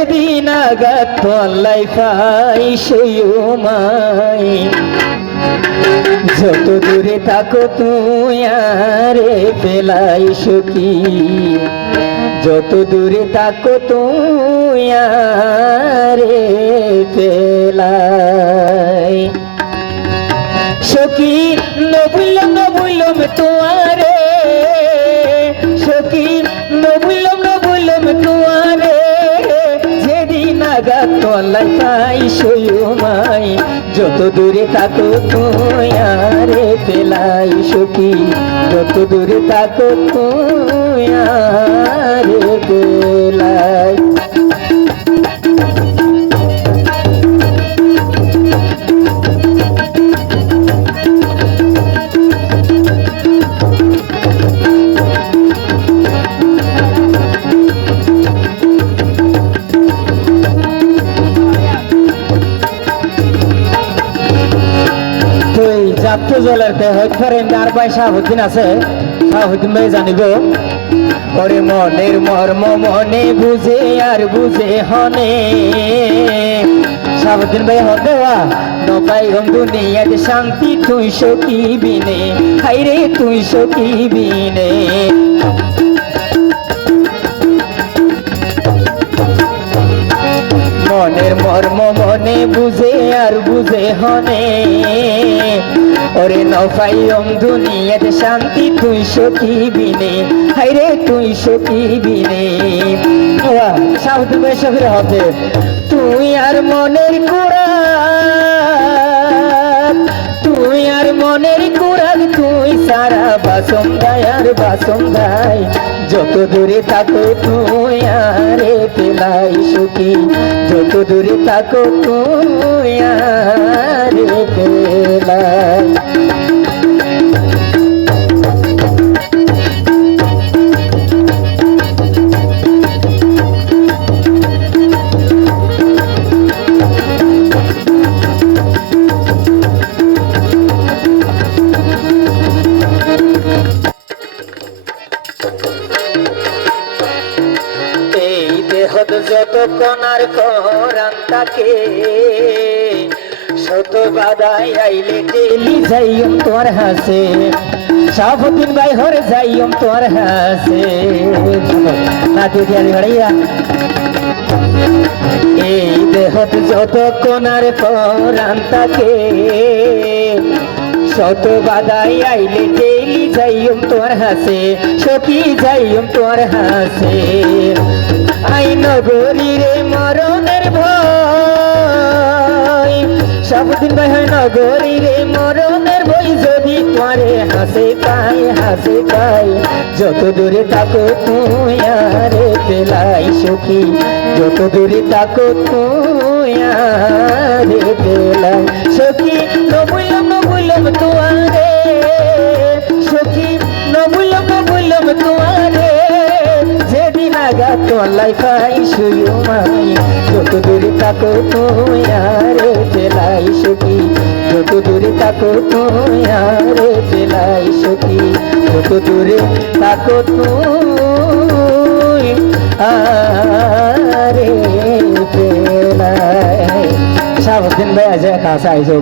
যেদিন আঘাত তলাই পাই সেই মাই যত দূরে থাকো তুই আরে পেলাই সখী যত দূরে থাকো তুই আরে পেলাই সখী নবুলম তোমারে সখী নবুলম তোমারে যেদিন আঘাত তলাই পাই সেই মাই যত দূরে থাকো তুই আরে পেলাই সখী যত দূরে থাকো তুই আরে পেলাই যাত্র জলের আর ভাই শাহুদ্দিন আছে শাহুদ্দিন ভাই জানিব ওরে মনের মর্ম মনে বুঝে আর বুঝে হনে শাহুদ্দিন ভাই হদেওয়া নপাই দুনিয়াতে শান্তি তুই সখী বিনে হাইরে তুই সখী বিনে মনের মর্ম মনে বুঝে আর বুঝে হনে ওরে নফাইম দুনিয়াতে শান্তি তুই সখী বিনে হাইরে তুই সখী বিনে সাউথ বেশির হবে তুই আর মনের কুরাত তুই আর মনের কুরাত তুই সারা বাসন্দায় আর বাসন্দায় যত দূরে থাকো তুই আরে পেলাই সখী যত দূরে থাকো তুই আরে পেলাই যত কনার কোরআন তাকে শত বাদাই আইলে ডেলি যাইম তোর হাসে শাহুদ্দিন ভাই হরে যাইম তোর হাসে না তুই হড়াইয়া এই দেহত যত কনার কোরআন তাকে শত বাদাই আইলে ডেলি যাইম তোর হাসে সখী যাইম তোর হাসে আই নগরী রে মরণের ভয় শাহুদ্দিন ভাই হয় নগরী রে মরণের ভয় যদি তোরে হাসে পাই যত দূরে থাকো তুই আরে পেলাই সখী যত দূরে থাকো তুই আরে পেলাই সখী নবুলম তোমারে সখী নবুলম তোমারে যেদিন আঘাত তলাই পাই সেই মাই যত দূরে থাকো তুই আরে পেলাই সখী যত দূরে থাকো তুই আরে পেলাই সখী যত দূরে থাকো তুই আরে পেলাই শাহুদ্দিন ভাই আজ কাছে আইসো